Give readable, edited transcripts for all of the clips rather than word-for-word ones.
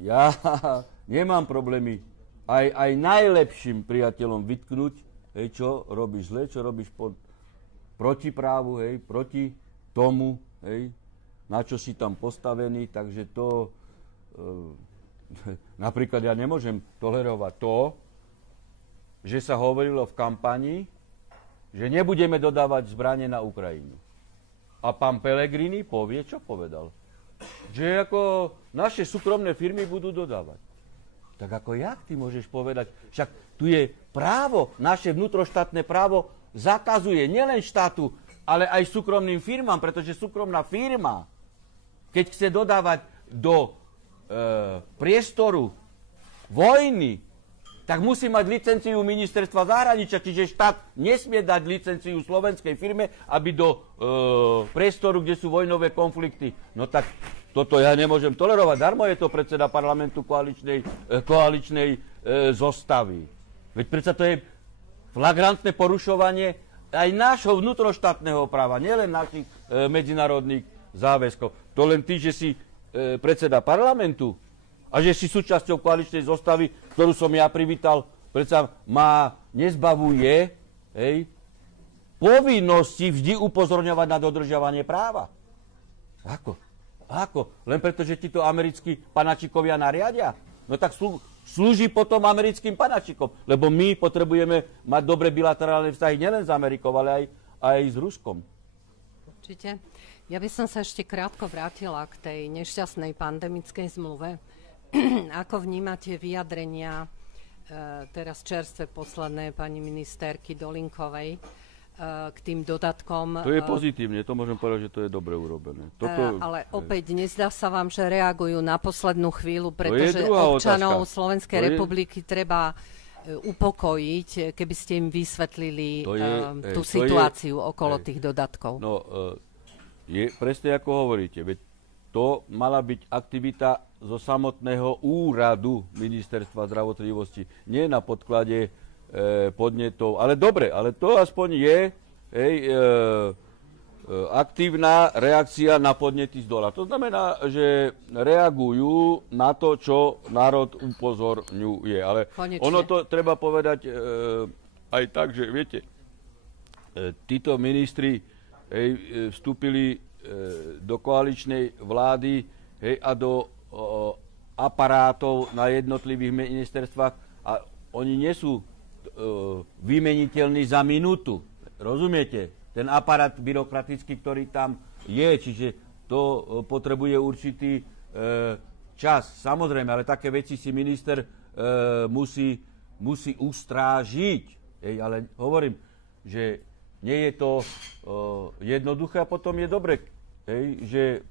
Ja nemám problémy aj najlepším priateľom vytknúť, hej, čo robíš zle, čo robíš proti právu, hej, proti tomu, hej, na čo si tam postavený, takže to napríklad ja nemôžem tolerovať to, že sa hovorilo v kampani, že nebudeme dodávať zbrane na Ukrajinu. A pán Pellegrini povie, čo povedal. Že ako naše súkromné firmy budú dodávať. Tak ako jak ty môžeš povedať? Však tu je právo, naše vnútroštátne právo zakazuje nielen štátu, ale aj súkromným firmám, pretože súkromná firma, keď chce dodávať do priestoru vojny, tak musí mať licenciu ministerstva zahraničia, čiže štát nesmie dať licenciu slovenskej firme, aby do priestoru, kde sú vojnové konflikty. No tak toto ja nemôžem tolerovať. Darmo je to predseda parlamentu koaličnej zostavy. Veď predsa to je flagrantné porušovanie aj nášho vnútroštátneho práva, nielen našich medzinárodných záväzkov. To len ty, že si predseda parlamentu, a že si súčasťou koaličnej zostavy, ktorú som ja privítal, predsa ma nezbavuje, hej, povinnosti vždy upozorňovať na dodržiavanie práva. Ako? Len preto, že ti to americkí panačikovia nariadia? No tak slúži potom americkým panačikom, lebo my potrebujeme mať dobré bilaterálne vzťahy nielen s Amerikou, ale aj s Ruskom. Určite. Ja by som sa ešte krátko vrátila k tej nešťastnej pandemickej zmluve. Ako vnímate vyjadrenia teraz čerstve posledné pani ministerky Dolinkovej k tým dodatkom? To je pozitívne, to môžem povedať, že to je dobre urobené. Ale opäť nezdá sa vám, že reagujú na poslednú chvíľu, pretože občanov Slovenskej republiky treba upokojiť, keby ste im vysvetlili tú situáciu okolo tých dodatkov. No, je presne ako hovoríte, veď to mala byť aktivita zo samotného úradu Ministerstva zdravotlivosti. Nie na podklade podnetov. Ale dobre, ale to aspoň je aktívna reakcia na podnety z dola. To znamená, že reagujú na to, čo národ upozorňuje. Ale konečne. Ono to treba povedať aj tak, že viete, títo ministri vstúpili do koaličnej vlády a do aparátov na jednotlivých ministerstvách a oni nie sú vymeniteľní za minútu. Rozumiete? Ten aparát byrokratický, ktorý tam je, čiže to potrebuje určitý čas. Samozrejme, ale také veci si minister musí ustrážiť. Ale hovorím, že nie je to jednoduché a potom je dobre, že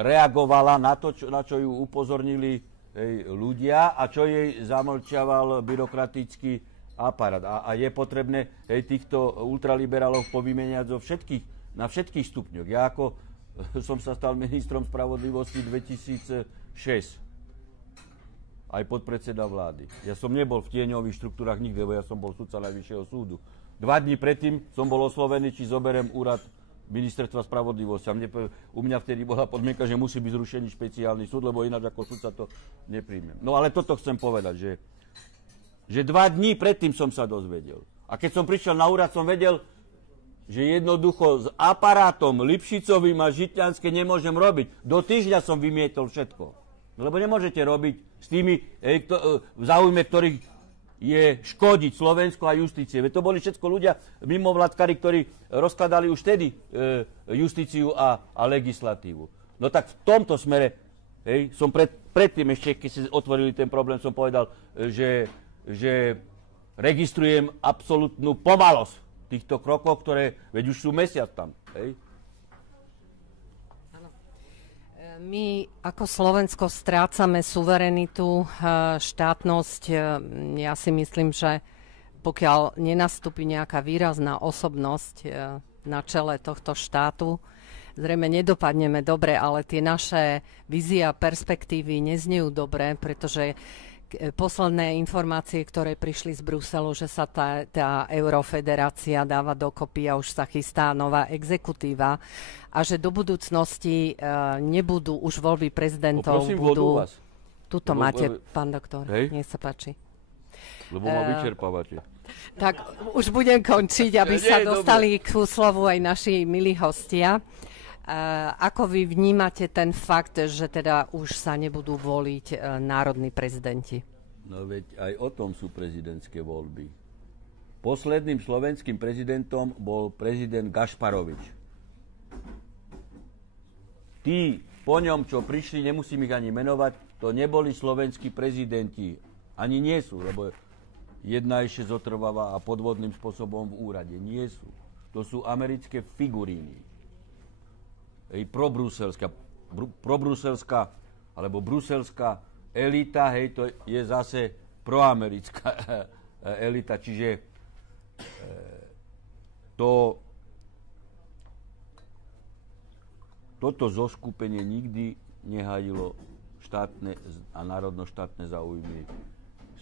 reagovala na to, na čo ju upozornili ľudia a čo jej zamlčiaval byrokratický aparát. A je potrebné týchto ultraliberálov povymeniať na všetkých stupňoch. Ja ako som sa stal ministrom spravodlivosti 2006, aj podpredseda vlády. Ja som nebol v tieňových štruktúrach nikde, lebo ja som bol sudca Najvyššieho súdu. 2 dní predtým som bol oslovený, či zoberiem úrad Ministerstva spravodlivosti. U mňa vtedy bola podmienka, že musí byť zrušený špeciálny súd, lebo ináč ako sudca to nepríjmem. No ale toto chcem povedať, že 2 dní predtým som sa dozvedel. A keď som prišiel na úrad, som vedel, že jednoducho s aparátom Lipšicovým a Žitňanské nemôžem robiť. Do týždňa som vymietol všetko. Lebo nemôžete robiť s tými, v záujme ktorých je škodiť Slovensku a justície. Veď to boli všetko ľudia mimovládkari, ktorí rozkladali už vtedy justíciu a legislatívu. No tak v tomto smere som predtým ešte, keď si otvorili ten problém, som povedal, že registrujem absolútnu pomalosť týchto krokov, ktoré veď už sú mesiac tam. My ako Slovensko strácame suverenitu, štátnosť. Ja si myslím, že pokiaľ nenastúpi nejaká výrazná osobnosť na čele tohto štátu, zrejme nedopadneme dobre, ale tie naše vízie a perspektívy neznejú dobre, pretože posledné informácie, ktoré prišli z Bruselu, že sa tá eurofederácia dáva dokopy a už sa chystá nová exekutíva a že do budúcnosti nebudú už voľby prezidentov. Prosím, budú... vás. Tuto máte, pán doktor, nech sa páči. Lebo ma vyčerpávate. Tak už budem končiť, aby sa dostali k slovu aj naši milí hostia. Ako vy vnímate ten fakt, že teda už sa nebudú voliť národní prezidenti? No veď aj o tom sú prezidentské voľby. Posledným slovenským prezidentom bol prezident Gašparovič. Tí po ňom, čo prišli, nemusím ich ani menovať, to neboli slovenskí prezidenti. Ani nie sú, lebo jedna ešte zotrváva a podvodným spôsobom v úrade. Nie sú. To sú americké figuríny. Probruselská alebo bruselská elita, hej, to je zase proamerická elita, čiže toto zoskupenie nikdy nehájilo štátne a národnoštátne záujmy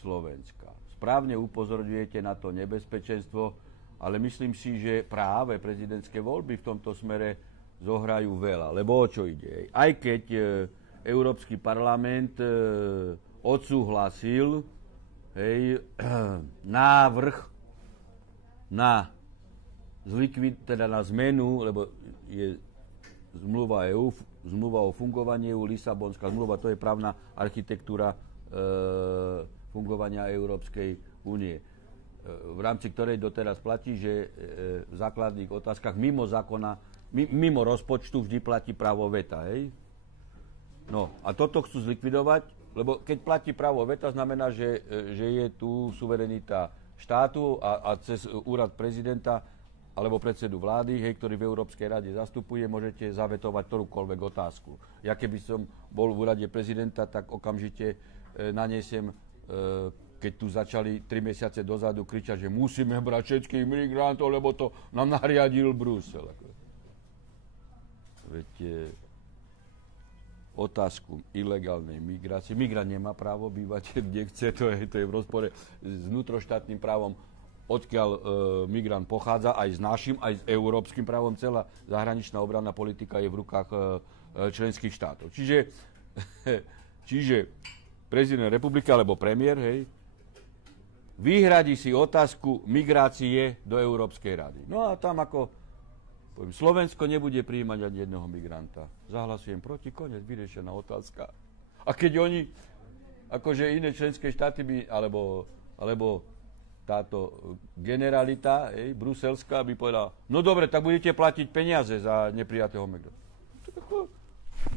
Slovenska. Správne upozorňujete na to nebezpečenstvo, ale myslím si, že práve prezidentské voľby v tomto smere zohrajú veľa, lebo o čo ide? Aj keď Európsky parlament odsúhlasil návrh na zmenu, lebo je zmluva EU, zmluva o fungovaní EU, Lisabonská zmluva, to je právna architektúra fungovania Európskej únie, v rámci ktorej doteraz platí, že v základných otázkach mimo zákona, mimo rozpočtu vždy platí právo veta, hej? No a toto chcú zlikvidovať, lebo keď platí právo veta, znamená, že je tu suverenita štátu a cez úrad prezidenta alebo predsedu vlády, hej, ktorý v Európskej rade zastupuje, môžete zavetovať ktorúkoľvek otázku. Ja keby som bol v úrade prezidenta, tak okamžite naniesiem, keď tu začali 3 mesiace dozadu kričať, že musíme brať všetkých migrantov, lebo to nám nariadil Brusel. Veď otázku ilegálnej migrácie. Migrant nemá právo bývať, kde chce, to je v rozpore s vnútroštátnym právom, odkiaľ migrant pochádza, aj s našim, aj s európskym právom. Celá zahraničná obranná politika je v rukách členských štátov. Čiže prezident republiky alebo premiér, hej, vyhradí si otázku migrácie do Európskej rady. No a tam ako Slovensko nebude prijímať ani jedného migranta. Zahlasujem proti, koniec, vyriešená otázka. A keď oni, akože iné členské štáty by, alebo táto generalita, bruselská, by povedala, no dobre, tak budete platiť peniaze za neprijatého migranta.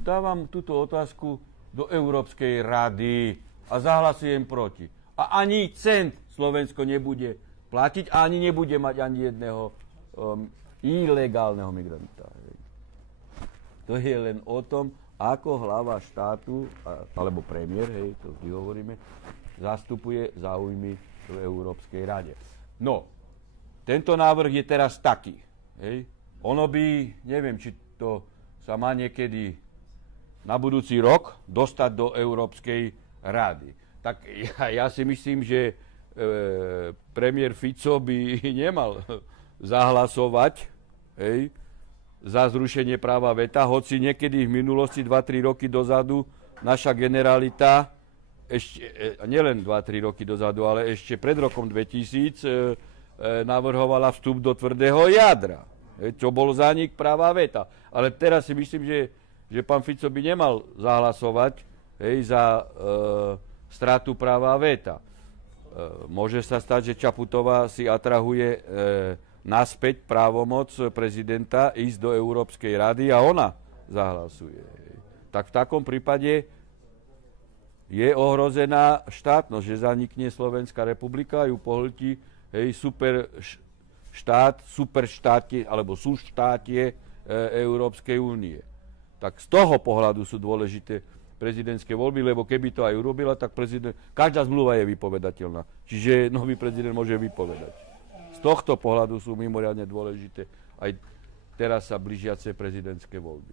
Dávam túto otázku do Európskej rady a zahlasujem proti. A ani cent Slovensko nebude platiť a ani nebude mať ani jedného ilegálneho migranta. To je len o tom, ako hlava štátu, alebo premiér, hej, to vždy hovoríme, zastupuje záujmy v Európskej rade. No, tento návrh je teraz taký. Hej. Ono by, neviem, či to sa má niekedy na budúci rok dostať do Európskej rady. Tak ja si myslím, že premiér Fico by nemal zahlasovať, hej, za zrušenie práva veta, hoci niekedy v minulosti 2-3 roky dozadu naša generalita, ešte, nielen 2-3 roky dozadu, ale ešte pred rokom 2000 navrhovala vstup do tvrdého jadra, hej, čo bol zánik práva veta. Ale teraz si myslím, že pán Fico by nemal zahlasovať, hej, za stratu práva veta. Môže sa stať, že Čaputová si atrahuje naspäť právomoc prezidenta ísť do Európskej rady a ona zahlasuje. Tak v takom prípade je ohrozená štátnosť, že zanikne Slovenská republika a ju pohltí superštátie alebo súštátie Európskej únie. Tak z toho pohľadu sú dôležité prezidentské voľby, lebo keby to aj urobila, tak každá zmluva je vypovedateľná. Čiže nový prezident môže vypovedať. Z tohto pohľadu sú mimoriadne dôležité aj teraz sa blížiace prezidentské voľby.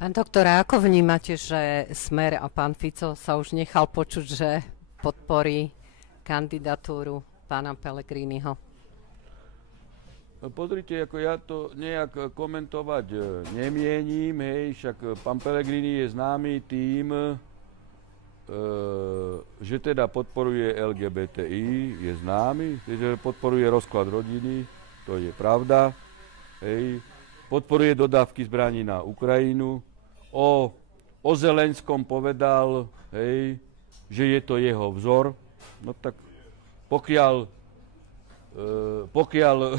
Pán doktor, ako vnímate, že Smer a pán Fico sa už nechal počuť, že podporí kandidatúru pána Pellegriniho? Pozrite, ako ja to nejak komentovať nemienim, hej, však pán Pellegrini je známy tým, že teda podporuje LGBTI, je známy, že podporuje rozklad rodiny, to je pravda, hej, podporuje dodávky zbraní na Ukrajinu, o Zelenskom povedal, hej, že je to jeho vzor, no tak pokiaľ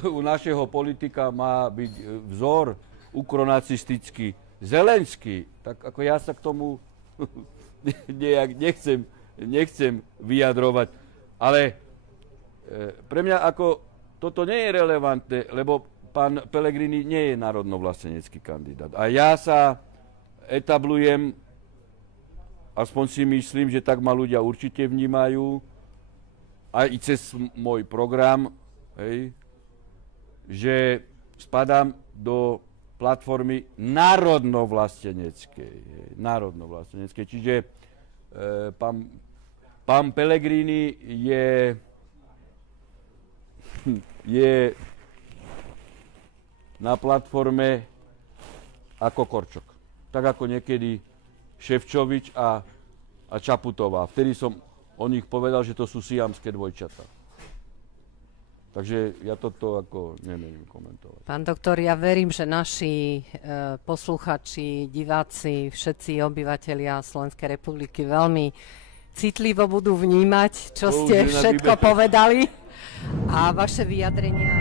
u našeho politika má byť vzor ukronacistický Zelenský, tak ako ja sa k tomu nejak nechcem vyjadrovať. Ale pre mňa ako toto nie je relevantné, lebo pán Pellegrini nie je národno-vlastenecký kandidát. A ja sa etablujem, aspoň si myslím, že tak ma ľudia určite vnímajú, aj cez môj program, hej, že spadám do platformy národno-vlasteneckej. Čiže pán Pellegrini je na platforme ako Korčok. Tak ako niekedy Šefčovič a Čaputová. Vtedy som o nich povedal, že to sú siamské dvojčatá. Takže ja toto ako nemiem komentovať. Pán doktor, ja verím, že naši posluchači, diváci, všetci obyvatelia Slovenskej republiky veľmi citlivo budú vnímať, čo ste všetko povedali. A vaše vyjadrenia